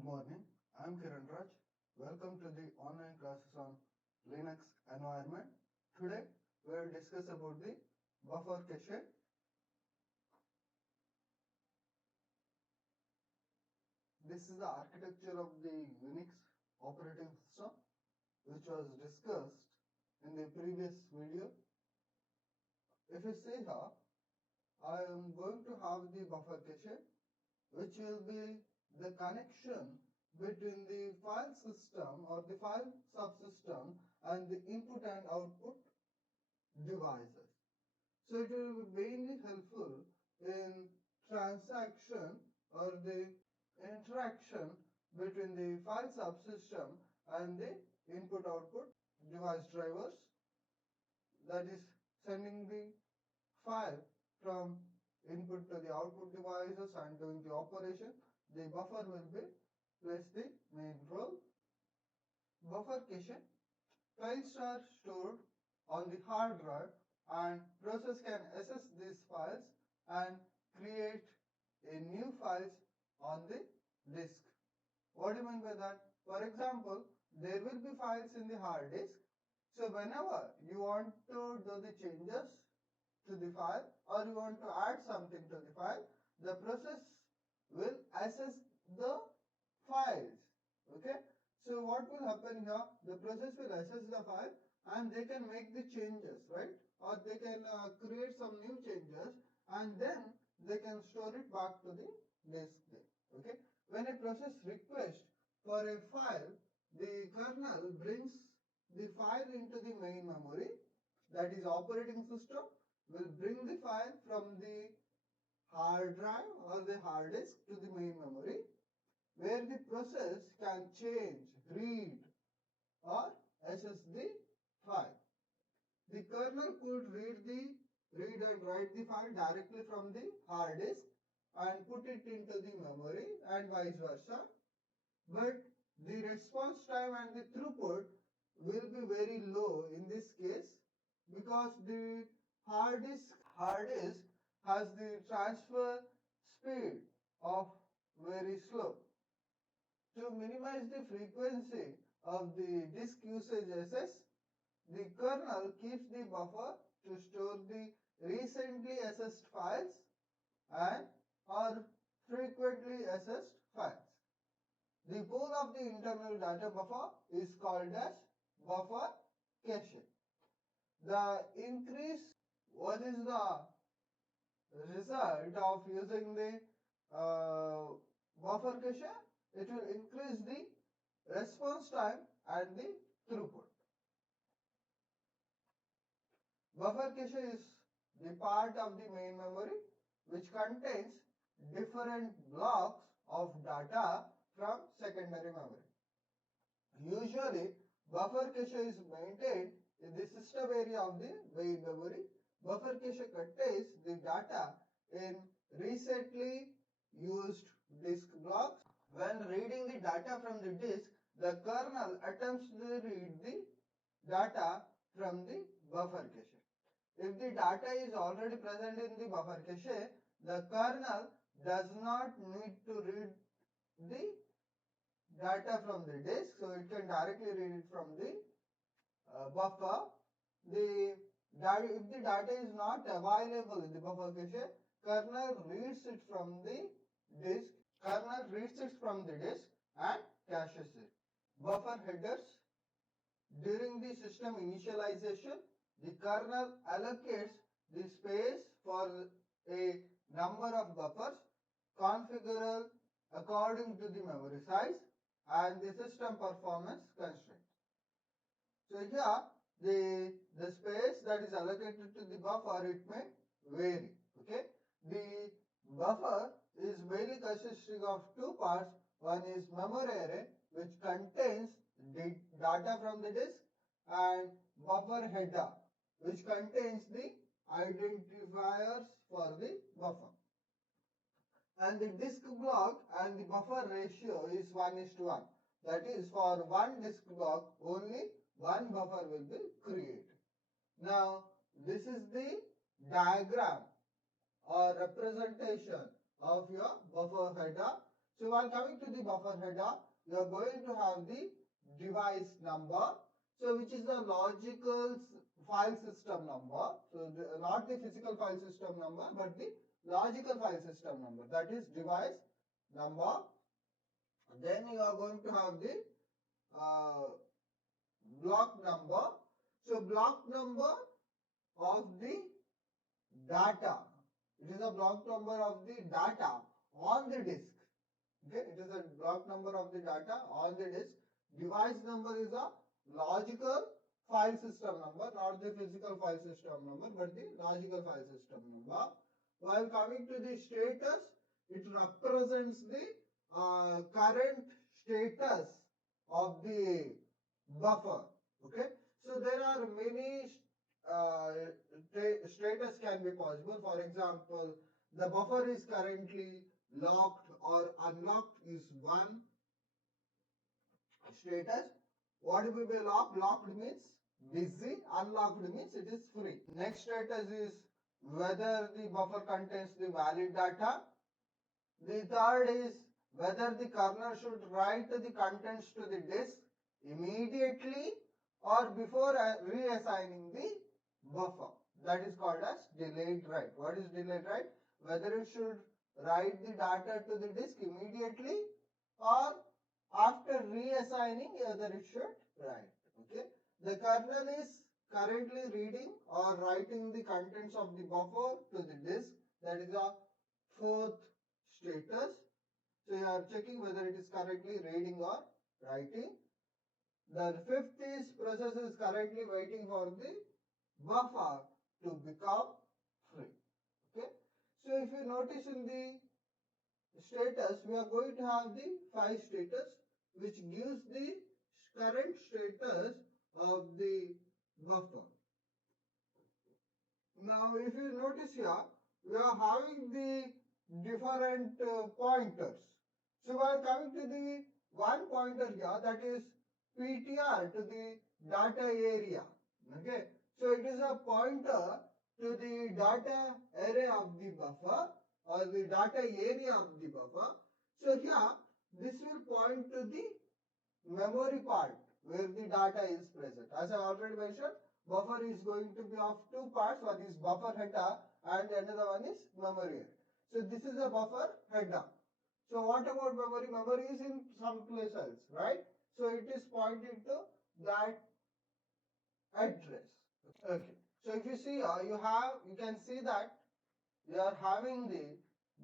Good morning. I'm Kiran Raj. Welcome to the online classes on Linux environment. Today we will discuss about the buffer cache. This is the architecture of the Unix operating system which was discussed in the previous video. If you see here, I am going to have the buffer cache which will be the connection between the file system or the file subsystem and the input and output devices. So it will be mainly helpful in transaction or the interaction between the file subsystem and the input output device drivers, that is sending the file from input to the output devices and doing the operation. The buffer will be plays the main role. Buffer cache. Files are stored on the hard drive and process can access these files and create a new files on the disk. What do you mean by that? For example, there will be files in the hard disk. So whenever you want to do the changes to the file or you want to add something to the file, the process will access the files. Okay. So what will happen here? The process will access the file and they can make the changes, right? Or they can create some new changes and then they can store it back to the disk there. Okay. When a process requests for a file, the kernel brings the file into the main memory, that is operating system will bring the file from the hard drive or the hard disk to the main memory, where the process can change, read or access the file. The kernel could read and write the file directly from the hard disk and put it into the memory and vice versa. But the response time and the throughput will be very low in this case because the hard disk has the transfer speed of very slow. To minimize the frequency of the disk usage access, the kernel keeps the buffer to store the recently accessed files and or frequently accessed files. The pool of the internal data buffer is called as buffer cache. The increase, what is the result of using the buffer cache? It will increase the response time and the throughput. Buffer cache is the part of the main memory which contains different blocks of data from secondary memory. Usually, buffer cache is maintained in the system area of the main memory. Buffer cache contains the data in recently used disk blocks. When reading the data from the disk, the kernel attempts to read the data from the buffer cache. If the data is already present in the buffer cache, the kernel does not need to read the data from the disk, so it can directly read it from the buffer. If the data is not available in the buffer cache, kernel reads it from the disk. Kernel reads it from the disk and caches it. Buffer headers. During the system initialization, the kernel allocates the space for a number of buffers configurable according to the memory size and the system performance constraints. So here the space that is allocated to the buffer, it may vary. Okay, the buffer is mainly consisting of two parts. One is memory array which contains the data from the disk, and buffer header which contains the identifiers for the buffer. And the disk block and the buffer ratio is 1:1. That is, for one disk block only one buffer will be created. Now this is the diagram or representation of your buffer header. So while coming to the buffer header, you are going to have the device number, so which is the logical file system number. So not the physical file system number, but the logical file system number, that is device number. Then you are going to have the block number. So block number of the data. It is a block number of the data on the disk. Okay, it is a block number of the data on the disk. Device number is a logical file system number, not the physical file system number, but the logical file system number. While coming to the status, it represents the current status of the buffer. Okay, so there are many status can be possible. For example, the buffer is currently locked or unlocked is one status. What will be locked? Locked means busy, unlocked means it is free. Next status is whether the buffer contains the valid data. The third is whether the kernel should write the contents to the disk immediately or before reassigning the buffer. That is called as delayed write. What is delayed write? Whether it should write the data to the disk immediately or after reassigning, whether it should write. Okay. The kernel is currently reading or writing the contents of the buffer to the disk. That is the fourth status. So you are checking whether it is currently reading or writing. The fifth is process is currently waiting for the buffer to become free. Okay. So if you notice in the status, we are going to have the 5 status, which gives the current status of the buffer. Now if you notice here, we are having the different pointers. So while coming to the one pointer here, that is PTR to the data area. Okay, so it is a pointer to the data array of the buffer or the data area of the buffer. So here this will point to the memory part where the data is present. As I already mentioned, buffer is going to be of two parts. One is buffer header and another one is memory. So this is a buffer header. So what about memory? Memory is in some place else, right? So it is pointing to that address. Okay. So if you see, you can see that we are having the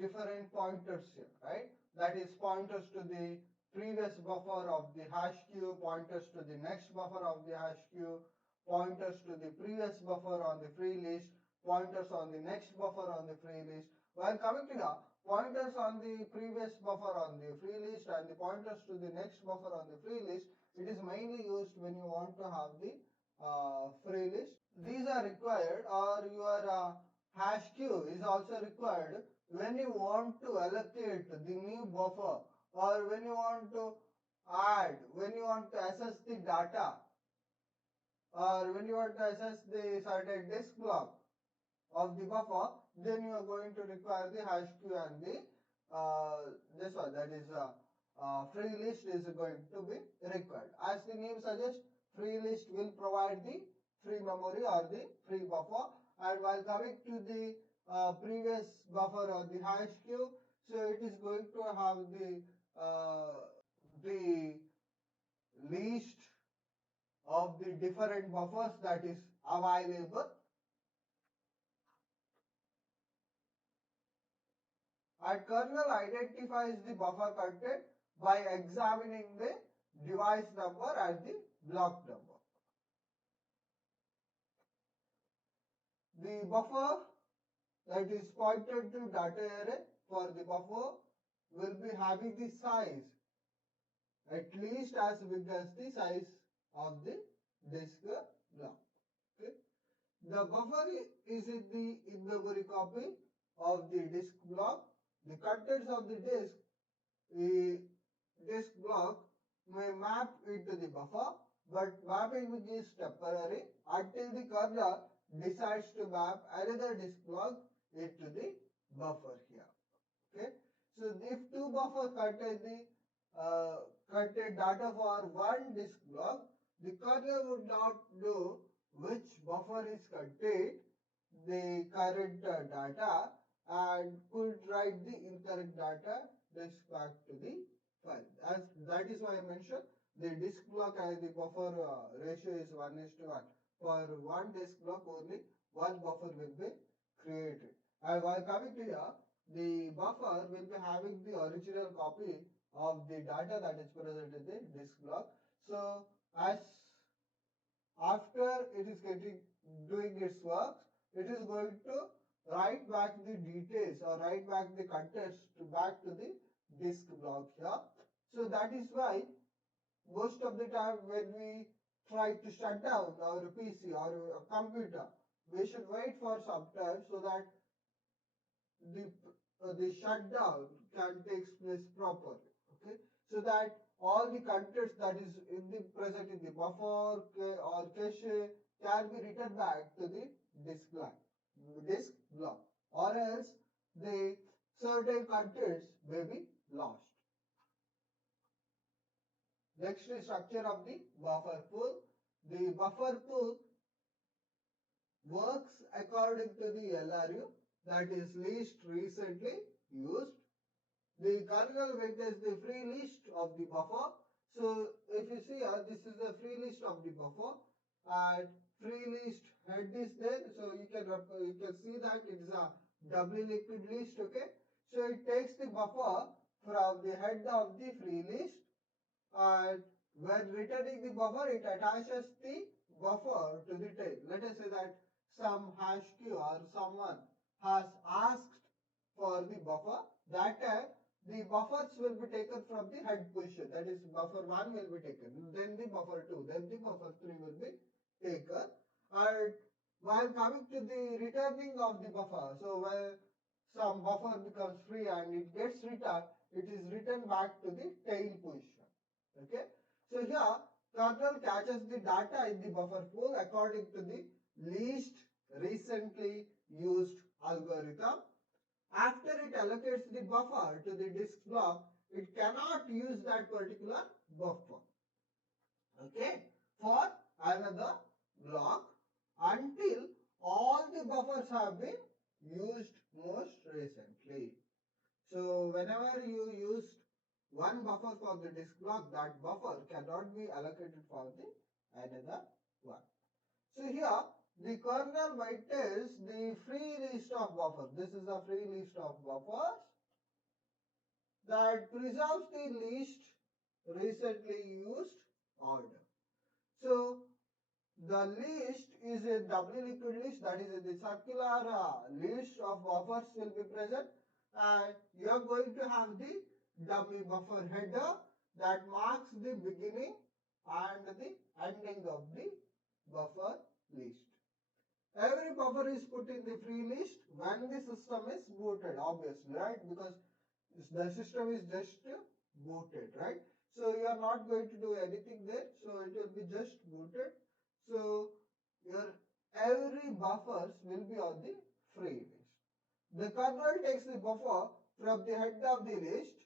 different pointers here, right? That is pointers to the previous buffer of the hash queue, pointers to the next buffer of the hash queue, pointers to the previous buffer on the free list, pointers on the next buffer on the free list. While coming to here, pointers on the previous buffer on the free list and the pointers to the next buffer on the free list, it is mainly used when you want to have the free list. These are required, or your hash queue is also required when you want to allocate the new buffer, or when you want to add, when you want to access the data, or when you want to access the certain disk block of the buffer, then you are going to require the hash queue and the this one, that is free list is going to be required. As the name suggests, free list will provide the free memory or the free buffer, and while coming to the previous buffer or the hash queue, so it is going to have the list of the different buffers that is available. And kernel identifies the buffer content by examining the device number and the block number. The buffer that is pointed to data array for the buffer will be having the size at least as big as the size of the disk block. Okay. The buffer is in the in-memory copy of the disk block. The contents of the disk block may map into the buffer, but mapping is temporary until the kernel decides to map another disk block into the buffer here. Okay. So if two buffers contain data for one disk block, the kernel would not know which buffer is contained the current data and could write the incorrect data disk back to the file. As that is why I mentioned the disk block and the buffer ratio is 1:1. For one disk block only one buffer will be created. And while coming to here, the buffer will be having the original copy of the data that is present in the disk block. So as after it is doing its work, it is going to write back the details or write back the contents back to the disk block here. So that is why most of the time when we try to shut down our PC or a computer, we should wait for some time so that the shutdown can take place properly. Okay, so that all the contents that is in the present in the buffer or cache can be written back to the disk block, or else the certain contents may be lost. Next is structure of the buffer pool. The buffer pool works according to the LRU, that is least recently used. The kernel maintains the free list of the buffer. So if you see here, this is the free list of the buffer and free list head is there. So you can see that it is a doubly liquid list. Okay, so it takes the buffer from the head of the free list, and when returning the buffer, it attaches the buffer to the tail. Let us say that some hash queue or someone has asked for the buffer. That time the buffers will be taken from the head position. That is, buffer 1 will be taken, then the buffer 2, then the buffer 3 will be taken. And while coming to the returning of the buffer, so when some buffer becomes free and it gets returned, it is returned back to the tail position. Okay, so here kernel catches the data in the buffer pool according to the least recently used algorithm. After it allocates the buffer to the disk block, it cannot use that particular buffer, okay, for another block until all the buffers have been used most recently. So whenever you used one buffer for the disk block, that buffer cannot be allocated for the another one. So here the kernel maintains the free list of buffers. This is a free list of buffers that preserves the least recently used order. So the list is a doubly liquid list, that is the circular list of buffers will be present, and you are going to have the dummy buffer header that marks the beginning and the ending of the buffer list. Every buffer is put in the free list when the system is booted, obviously, right? Because the system is just booted, right? So you are not going to do anything there. So it will be just booted. So your every buffers will be on the free list. The kernel takes the buffer from the head of the list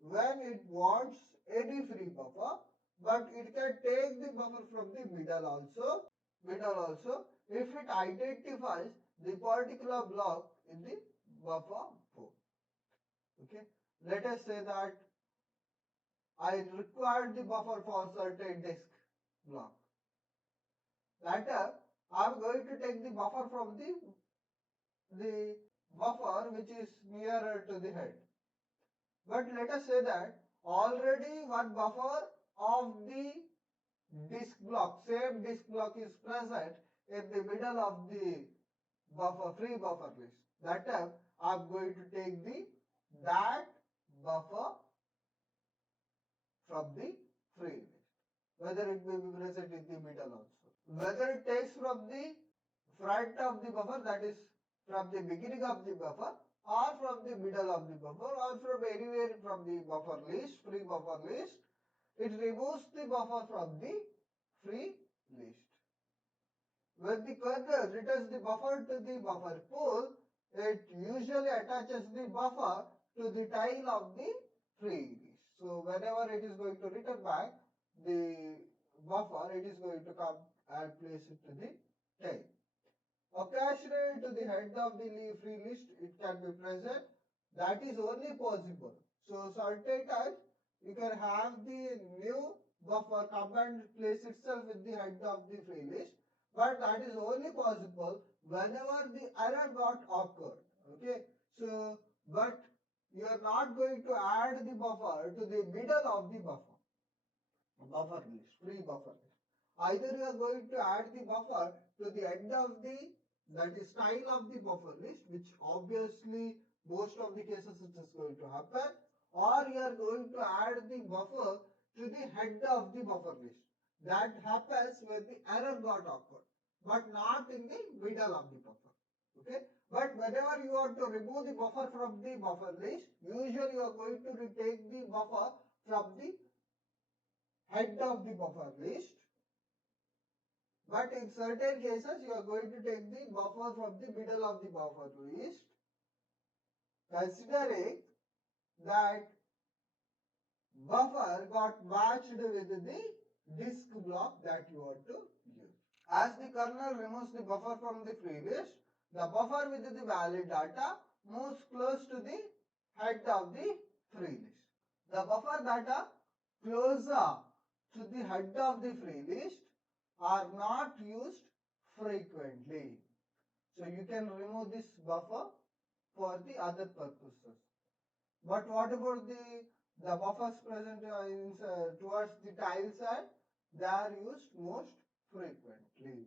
when it wants any free buffer, but it can take the buffer from the middle also if it identifies the particular block in the buffer pool. Okay, let us say that I require the buffer for certain disk block. That time I am going to take the buffer from the buffer which is nearer to the head. But let us say that already one buffer of the disk block, same disk block is present in the middle of the free buffer list. That time I am going to take that buffer from the free list, whether it may be present in the middle also. Whether it takes from the front of the buffer, that is from the beginning of the buffer, or from the middle of the buffer, or from anywhere from the buffer list, free buffer list, it removes the buffer from the free list. When the kernel returns the buffer to the buffer pool, it usually attaches the buffer to the tail of the free list. So whenever it is going to return back the buffer, it is going to come and place it to the tail. Occasionally to the head of the free list it can be present. That is only possible. So certain times you can have the new buffer come and place itself with the head of the free list, but that is only possible whenever the error got occurred. Okay, so but you are not going to add the buffer to the middle of the buffer list, free buffer list. Either you are going to add the buffer to the end of the, that is style of the buffer list, which obviously most of the cases it is going to happen, or you are going to add the buffer to the head of the buffer list. That happens when the error got occurred, but not in the middle of the buffer. Okay, but whenever you want to remove the buffer from the buffer list, usually you are going to take the buffer from the head of the buffer list, but in certain cases you are going to take the buffer from the middle of the buffer list, considering that buffer got matched with the disk block that you want to use. As the kernel removes the buffer from the free list, the buffer with the valid data moves close to the head of the free list. The buffer data closer to the head of the free list are not used frequently. So you can remove this buffer for the other purposes. But what about the buffers present towards the tile side? They are used most frequently.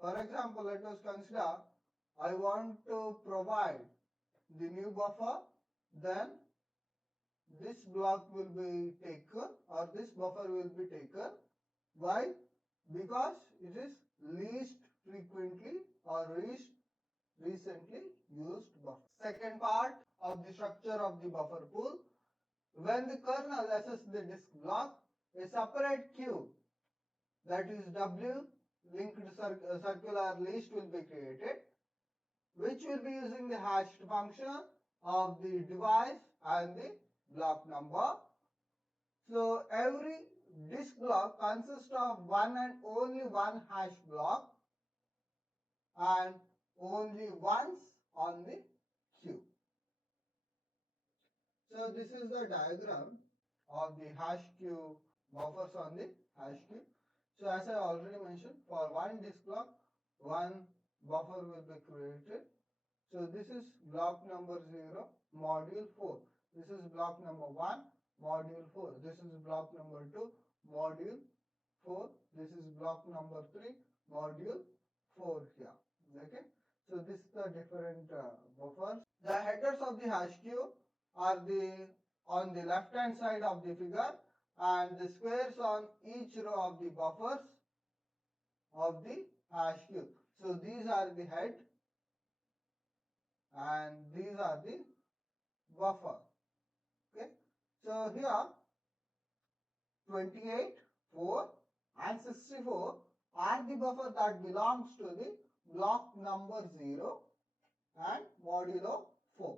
For example, let us consider I want to provide the new buffer, then this block will be taken or this buffer will be taken. Why? Because it is least frequently or least recently used buffer. Second part of the structure of the buffer pool. When the kernel accesses the disk block, a separate queue, that is W linked circular list, will be created, which will be using the hashed function of the device and the block number. So every disk block consists of one and only one hash block and only once on the queue. So this is the diagram of the hash queue buffers on the hash queue. So as I already mentioned, for one disk block, one buffer will be created. So this is block number 0, module 4. This is block number 1, module 4. This is block number 2, module 4. This is block number 3, module 4 here. Okay. So this is the different buffers. The headers of the hash queue are on the left hand side of the figure, and the squares on each row of the buffers of the hash queue. So these are the head and these are the buffer. Okay. So here 28, 4 and 64 are the buffer that belongs to the block number 0 and modulo 4.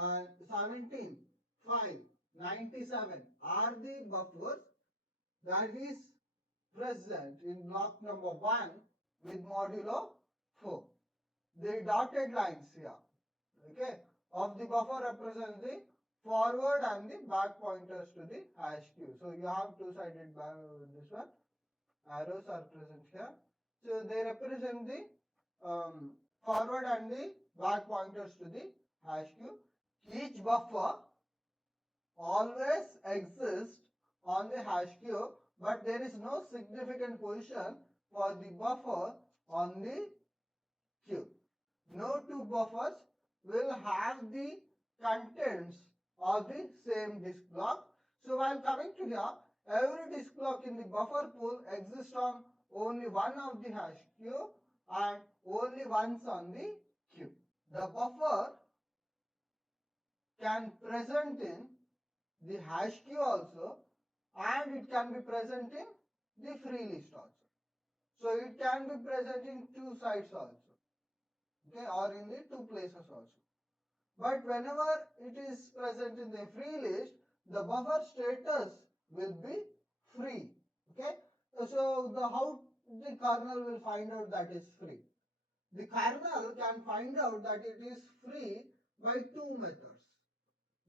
And 17, 5, 97 are the buffers that is present in block number 1 with modulo 4. The dotted lines here, okay, of the buffer represents the forward and the back pointers to the hash queue. So you have two-sided this one. Arrows are present here. So they represent the forward and the back pointers to the hash queue. Each buffer always exists on the hash queue, but there is no significant position for the buffer on the queue. No two buffers will have the contents of the same disk block. So while coming to here, every disk block in the buffer pool exists on only one of the hash queue and only once on the queue. The buffer can present in the hash key also, and it can be present in the free list also. So it can be present in two sites also, okay, or in the two places also. But whenever it is present in the free list, the buffer status will be free. Okay. So how the kernel will find out that is free? The kernel can find out that it is free by two methods.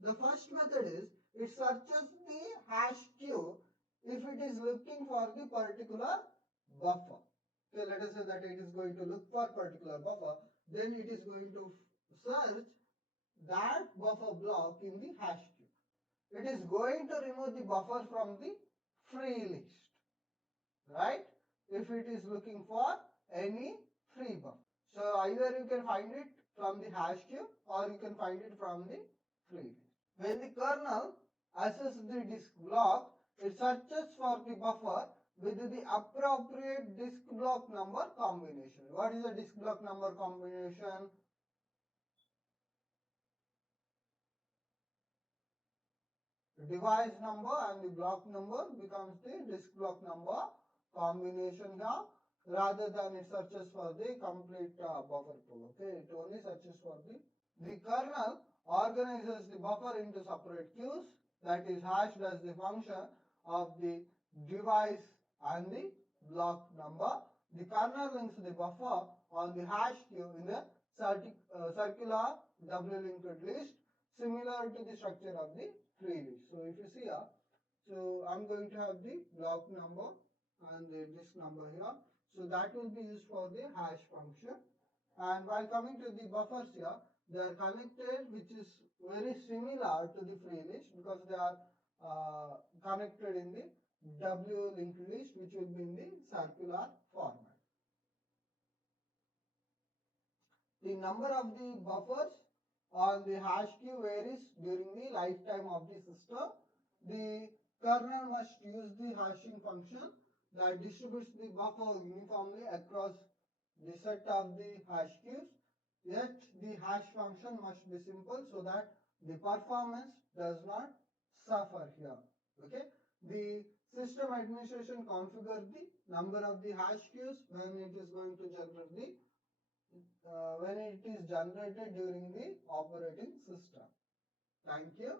The first method is it searches the hash queue if it is looking for the particular buffer. Okay, let us say that it is going to look for particular buffer, then it is going to search that buffer block in the hash queue. It is going to remove the buffer from the free list, right? If it is looking for any free buffer. So either you can find it from the hash queue or you can find it from the free list. When the kernel accesses the disk block, it searches for the buffer with the appropriate disk block number combination. What is the disk block number combination? Device number and the block number becomes the disk block number combination here, rather than it searches for the complete buffer pool. Okay, it only searches for the kernel organizes the buffer into separate queues, that is hashed as the function of the device and the block number. The kernel links the buffer on the hash queue in the circular W linked list, similar to the structure of the free list. So if you see here, so I'm going to have the block number and the disk number here. So that will be used for the hash function. And while coming to the buffers here, they are connected, which is very similar to the free list because they are connected in the W linked list, which will be in the circular format. The number of the buffers on the hash queue varies during the lifetime of the system. The kernel must use the hashing function that distributes the buffer uniformly across the set of the hash queues. Yet the hash function must be simple so that the performance does not suffer here. Okay. The system administration configure the number of the hash queues when it is going to generate the when it is generated during the operating system. Thank you.